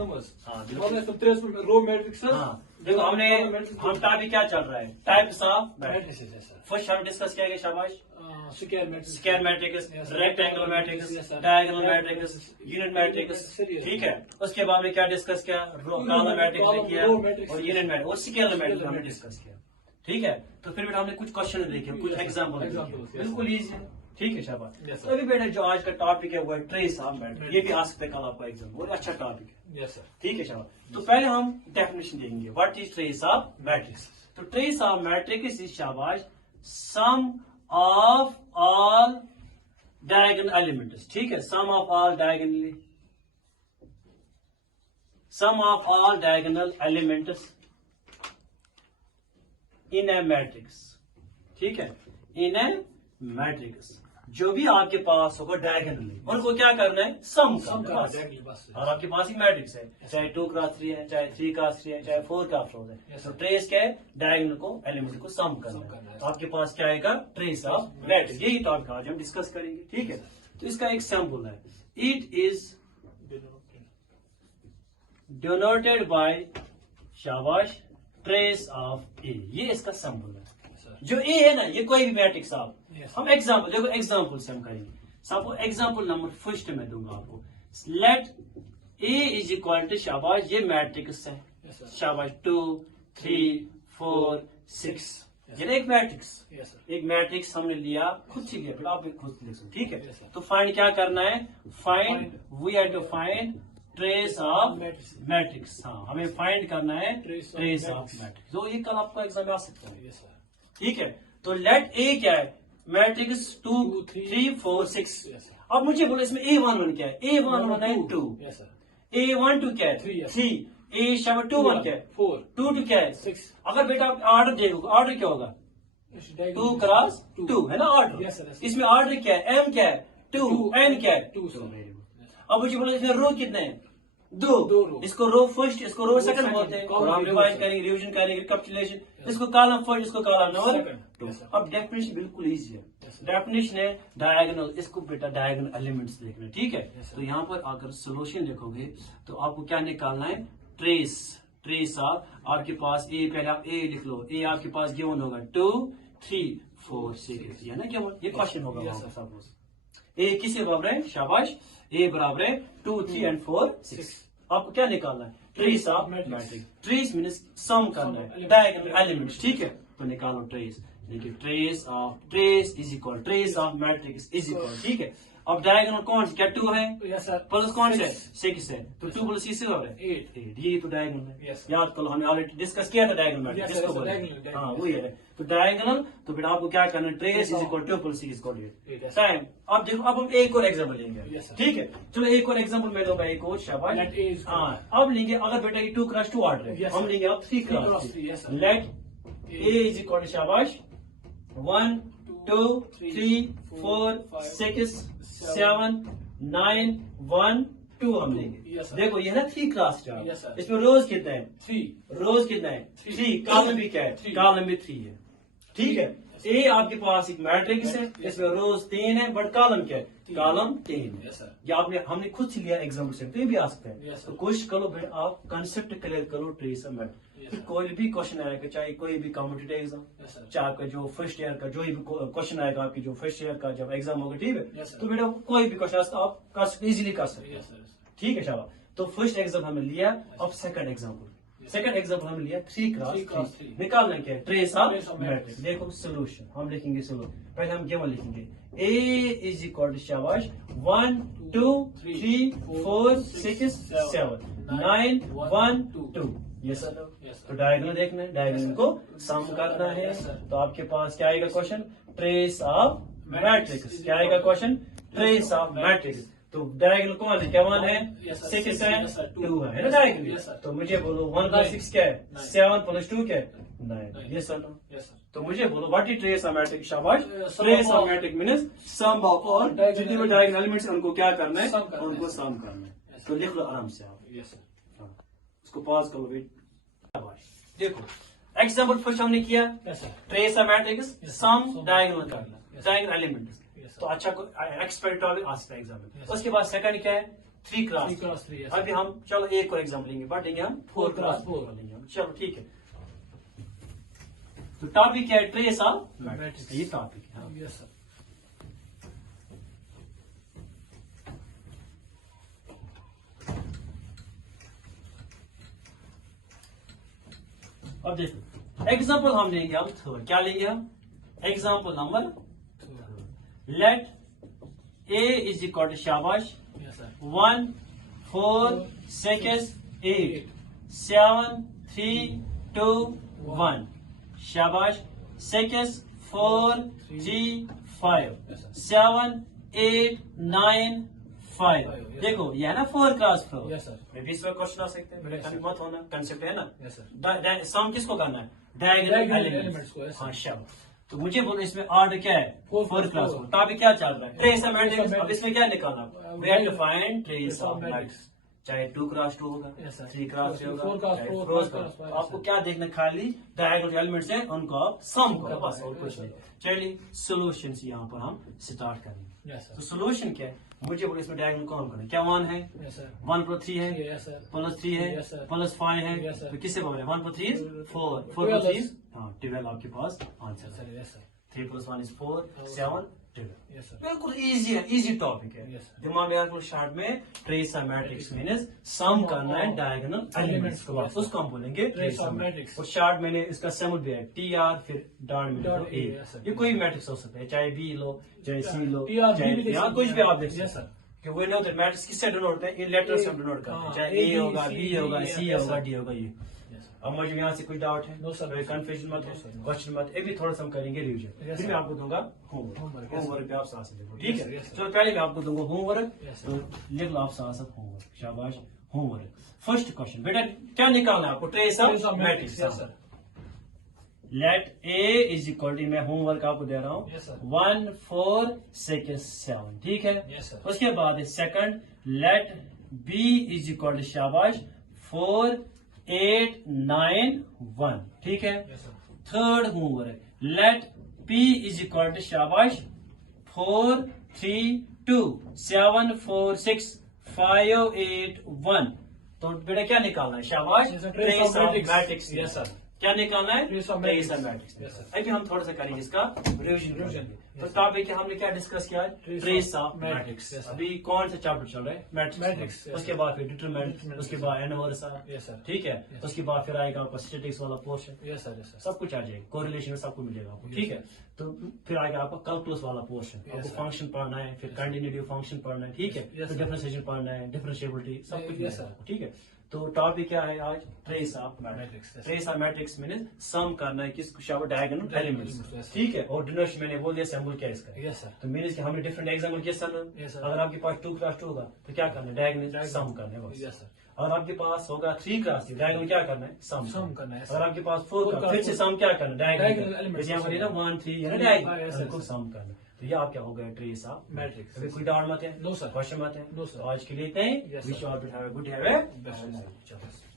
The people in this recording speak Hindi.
हाँ रो मैट्रिक्स। हाँ देखो हम टॉपिक क्या चल रहा है, टाइप्स ऑफ मैट्रिक्स। फर्स्ट हम डिस्कस किया गया शाबाश, square matrix, rectangular matrix, diagonal matrix, unit matrix, ठीक है। उसके बाद में क्या डिस्कस किया, कॉलम मैट्रिक्स किया और यूनिट मैट्रिक्स और स्केलर मैट्रिक्स हमने डिस्कस किया, ठीक है। तो फिर बेटा हमने कुछ क्वेश्चन देखे, कुछ एग्जाम्पल देखे, बिल्कुल ईजी है, ठीक है शाबाश। तो अभी बेटा जो आज का टॉपिक है वो है ट्रेस ऑफ मैट्रिक्स, ये भी आ सकता है कल आपका एग्जाम, बहुत अच्छा टॉपिक है, ठीक है शाबाश। तो पहले हम डेफिनेशन देंगे, what is trace of matrix. तो ट्रेस ऑफ मैट्रिक्स इज शाबाश sum of all diagonal elements, ठीक है, sum of all diagonal, sum of all diagonal elements in a matrix, ठीक है, इन ए मैट्रिक्स। जो भी आपके पास होगा डायगोनली उनको क्या करना है, सम करना है। और आपके पास एक मैट्रिक्स है, चाहे 2x3 है, चाहे 3x3 है, चाहे 4x4 है, तो ट्रेस क्या है, डायगोनल को एलिमेंट को सम करना है। तो आपके पास क्या आएगा, ट्रेस ऑफ मैट्रिक्स। यही टॉपिक आज हम डिस्कस करेंगे, ठीक है। तो इसका एक सैंपल है, इट इज डिनोटेड बाय शाबाश ट्रेस ऑफ ए, ये इसका सैंपल है। जो ए है ना, ये कोई भी मैट्रिक्स आप हम एग्जांपल देखो, एग्जांपल से हम करेंगे। सपोज एग्जांपल नंबर फर्स्ट में दूंगा आपको, let A is equal to शाबाश, ये मैट्रिक्स है शाबाश 2 3 4 6, ये एक मैट्रिक्स, एक मैट्रिक्स हमने लिया, खुद से लिया, फिर आप भी खुद लिख सकते, ठीक है। तो फाइंड क्या करना है, find we have to find trace of matrix. हाँ, हमें फाइंड करना है ट्रेस ऑफ मैट्रिक्स, जो ये कल आपका एग्जाम में आ सकता है, ठीक है। तो लेट ए क्या है, मैट्रिक्स 2 3 4 6। अब मुझे बोलो इसमें A11 क्या है, A11 है 2, A12 क्या है 3, A शाबाश 21 क्या है 4, 22 क्या है 6। अगर बेटा आप ऑर्डर देखोगे, ऑर्डर क्या होगा 2 क्रॉस 2 है ना ऑर्डर। इसमें ऑर्डर क्या है, M क्या है 2, N क्या है 2। अब मुझे बोलो इसमें रो कितने हैं, दो। इसको रो फर्स्ट, इसको रो सेकंड बोलते हैं, और हम रिवाइज करेंगे, रिवीजन करेंगे, रिकैपिचुलेशन। इसको कॉलम फर्स्ट, इसको कॉलम नंबर 2। अब डेफिनेशन बिल्कुल इजी है, डेफिनेशन है डायगोनल, इसको बेटा डायगोनल एलिमेंट्स देखना है, ठीक है। तो यहाँ पर अगर सोल्यूशन देखोगे तो आपको क्या निकालना है, ट्रेस ऑफ, आपके पास ए, पहले आप ए लिख लो, ए आपके पास गिवन होगा 2 3 4 6, है ना गिवन, ये क्वेश्चन होगा सपोज। ए किसे बराबर है, शाबाश ए बराबर है 2 3 एंड 4 6। आपको क्या निकालना है, trace of matrix. Trace means sum करना है डायगोनल एलिमेंट्स, ठीक है। तो निकालो ट्रेस, देखिए trace is equal trace of matrix is equal, ठीक है। अब डायगोनल कौन सा, क्या 2 है, प्लस कौन सा है 6 है, तो 2 प्लस 6 है 8, ये तो डायगोनल है, याद करो, हमने ऑलरेडी डिस्कस किया था डायगोनल मैट्रिक्स, जिसको बोलते हैं, हाँ वही है। तो डायगोनल, तो फिर आपको क्या करना है, trace is equal 2 plus 6 equal 8 time. अब देखो, अब हम एक और एग्जांपल लेंगे, ठीक है। चलो एक और एग्जांपल मैं दूंगा, एक और शाबाश। हाँ, अब लेंगे, अगर बेटा ये 2 क्रॉस 2 ऑर्डर है, हम लेंगे अब 3 cross 3। Let A is equal to शाबाश 1 2 3 4 6 7 9 1 2 हम लेंगे। देखो ये है ना 3 क्रॉस 4, इसमें रोज कितना है 3, रोज कितना है 3, कॉलम भी क्या है, कॉलम भी 3 है, ठीक है। ए आपके पास एक मैट्रिक्स है, इसमें रोज 3 है, बट कॉलम क्या है, कॉलम 3 है। या हमने खुद से लिया एग्जाम्पल से, तो ये भी आ सकता है। तो कोशिश करो फिर आप कंसेप्ट क्लियर करो ट्रेस ऑफ मैट्रिक्स। फिर कोई भी क्वेश्चन आएगा, चाहे कोई भी कॉम्पिटिटिव एग्जाम, चाहे आपका जो फर्स्ट ईयर का जो भी क्वेश्चन आएगा, आपकी जो फर्स्ट ईयर का जब एग्जाम होगा, ठीक है, तो बेटा कोई भी क्वेश्चन आप इजीली कर सकते हैं, ठीक है शाबाश। तो फर्स्ट एग्जाम हमने लिया, अब सेकंड एग्जाम्पल हमने लिया 3 क्रॉस 3। निकालना क्या है, ट्रेस ऑफ मैट्रिक्स। देखो सोल्यूशन हम लिखेंगे, पहले हम गिवन लिखेंगे, ए इज इक्वल टू शाबाश 1 2 3 4 6 7 9 1 2, ये सर। तो डायगोनल देखना है, डायगोनल को सम करना है। तो आपके पास क्या आएगा क्वेश्चन, ट्रेस ऑफ मैट्रिक्स। क्या आएगा क्वेश्चन, ट्रेस ऑफ मैट्रिक्स। तो डायगोनल कौन है, क्या 1 है 6 है 2 है ना डायगोनल। तो मुझे बोलो 1 प्लस 6 क्या है 7 प्लस 2 क्या है 9, ये सर नो। तो मुझे बोलो what is trace of matrix, शाबाश। Trace of matrix means sum of all जितने भी डायगोनल एलिमेंट्स उनको क्या करना है, उनको सम करना है। तो लिख लो आराम से आप, इसको पॉज करो, वेट। देखो एग्जांपल फर्स्ट हमने किया, trace of matrix sum diagonal करना, डायगोनल एलिमेंट्स। तो अच्छा एक्सपेक्ट टॉपिक आ सकता है एग्जाम में। उसके बाद सेकंड क्या है, 3 क्रॉस 3 क्रॉस 3 yes. अभी हम चलो एक और एग्जाम्पल लेंगे, बट लेंगे हम 4 क्रॉस 4 लेंगे हम। चलो ठीक है, तो टॉपिक क्या है? ट्रेस ऑफ मैट्रिक्स, ये टॉपिक है। हाँ। Yes, sir. अब देखो एग्जाम्पल हम लेंगे, हम थर्ड क्या लेंगे हम? Example number let A is equal to शाबाश Yes, sir. 1 4 6 8 7 3 2 1 शाबाश 6 4 3 5 7 8 9 5 Yes, देखो ये है ना 4 क्रॉस 4। Yes, sir. मैं भी इसमें क्वेश्चन आ सकते हैं, Yes, sir. मत होना, कंसेप्ट है ना। Yes, sir. सम किसको करना है? डायगोनल Diagonal एलिमेंट्स elements को, yes, sir. हाँ शाबाश। तो मुझे बोलो इसमें ऑर्डर क्या है? Four 4 plus cross four. Topic क्या चल रहा है? Trace of Trace of matrix. अब matrix. इसमें क्या निकालना? We have to find trace of matrix. Matrix, चाहे 2 क्रॉस 2 होगा, Yes, sir. 3 क्रॉस 3 होगा, 4 cross चाहे 4, 4 5 cross 5, आपको yes, क्या देखना? खाली डायगोनल एलिमेंट्स है, उनको आप सम करो करो, बस, और yes, कुछ sir. नहीं। चलिए सॉल्यूशन यहाँ पर हम स्टार्ट करेंगे। Yes, sir. तो सॉल्यूशन क्या है? मुझे बोलो इसमें डायगोनल कौन करना है? क्या 1 है? Yes, sir. 1 प्लस 3 है, Yes, sir. प्लस 3 है, Yes, sir. प्लस 5 है, Yes, sir. तो किससे बोल रहे हैं? 1 प्लस 3 4, 4 12 प्लस 3 हाँ 12 आपके पास आंसर Yes, sir. है। Yes, sir. 3 plus 1 is 4, 7 12। Yes, sir. बिल्कुल इजी है, इजी टॉपिक है। Yes, sir. दिमाग में बिल्कुल शॉर्ट में trace of matrix means sum करना है डायगोनल एलिमेंट्स को, Yes, sir. उसको हम बोलेंगे Trace trace of of matrix. Matrix. और शॉर्ट मैंने इसका सिंबल भी है TR, फिर डॉट में Dot A. A, yes, sir. ये कोई भी मैट्रिक्स हो सकता है, चाहे बी लो, चाहे सी लो, TR, चाहे B भी यहाँ कुछ भी आप देख Yes, सकते sir. हैं। कि वो नो दैट मैट्रिक्स किससे डिनोट होते हैं? इन लेटर्स से डिनोट करते हैं, हाँ, चाहे A, ए B, होगा, C, बी D, होगा, yes, सी yes, होगा, sir. डी होगा, ये। Yes, sir. अब मुझे यहाँ से कोई डाउट है? No, sir. कंफ्यूजन मत No, है, sir. क्वेश्चन मत, ये भी थोड़ा सा हम करेंगे रिवीजन, Yes, फिर sir. मैं आपको दूंगा homework. Homework, yes, homework sir. पे आप साथ देखो, ठीक Yes, है? sir, yes, sir. चलो पहले मैं आपको दूंगा होमवर्क, Yes, तो sir. लिख लो आप साथ होमवर्क। शाबाश, होमवर्क। फर्स्ट क्वेश्चन बेटा क्या निकालना है आपको? Trace Trace of of matrix. matrix. Yes, sir. Let A is equal to, मैं होमवर्क आपको दे रहा हूँ, Yes, sir. 1 4 6 7, ठीक है? Yes, sir. उसके बाद है second, let b is equal to शाबाश 4 8 9 1, ठीक है? Yes, sir. Third homework, let p is equal to शाबाश 4 3 2 7 4 6 5 8 1। तो बेटा क्या निकालना है? शाबाश, Yes, sir. Trace of matrix. Yes, sir. क्या निकालना है? Trace of trace matrix. Of matrix. Yes, sir. अभी हम थोड़ा सा करेंगे इसका रिवीजन। Revision. तो Yes, sir. टॉपिक हमने क्या डिस्कस किया है? Trace trace of of matrix. Matrix. Yes, sir. अभी कौन सा चैप्टर चल रहा है? Matrix, matrix. yes, उसके sir. बाद फिर डिटरमिनेंट, Determinant, उसके yes, बाद एनवर्सा, Yes, sir. ठीक है? Yes. उसके बाद फिर आएगा आपका स्टैटिस्टिक्स वाला portion, Yes, sir. Yes, sir. सब कुछ आ जाएगा, कोरिलेशन में सबको मिलेगा आपको, Yes, ठीक है? तो फिर आएगा आपका कैलकुलस वाला पोर्शन, Yes, आपको sir. फंक्शन पढ़ना है, फिर कंटिन्यूटी फंक्शन पढ़ना है, ठीक है? Yes, फिर sir. डिफरेंशिएशन पढ़ना है, डिफरेंशिएबिलिटी, सब कुछ Yes, मिलेगा sir. आपको, ठीक है? तो टॉपिक क्या है आज? Trace of Matrix, matrix. yes, trace of matrix means sum करना है किस diagonal Diagonal elements, elements, yes, sir. ठीक है? और डिनोशन मैंने बोल दिया सिंबल क्या है इसका। Yes, sir. तो मीन्स कि हमने डिफरेंट एग्जाम्पल किया सर। Yes, sir. अगर आपके पास 2 क्रॉस 2 होगा तो क्या करना है? Diagonal Diagonal. सम करना है बस। Yes, sir. अगर आपके पास होगा 3 क्रॉस 3, डायगोनल क्या करना है? सम Sum करना है, sir. अगर आपके पास 4 Four का cross फिर से four. सम क्या करना है? Diagonal डायगोनल elements, जैसे यहाँ पर yes, है ना sir. 1 3 है ना, Yes, डायगोनल sir, को sir. सम करना है। तो ये आप क्या हो गया? ट्रेस ऑफ Matrix, अभी yes, कोई sir. डाउट मत है? No, sir. क्वेश्चन मत है? No, sir. तो आज के लिए इतना ही। Yes, wish sir. You all to have a good, have a Best nice result. day.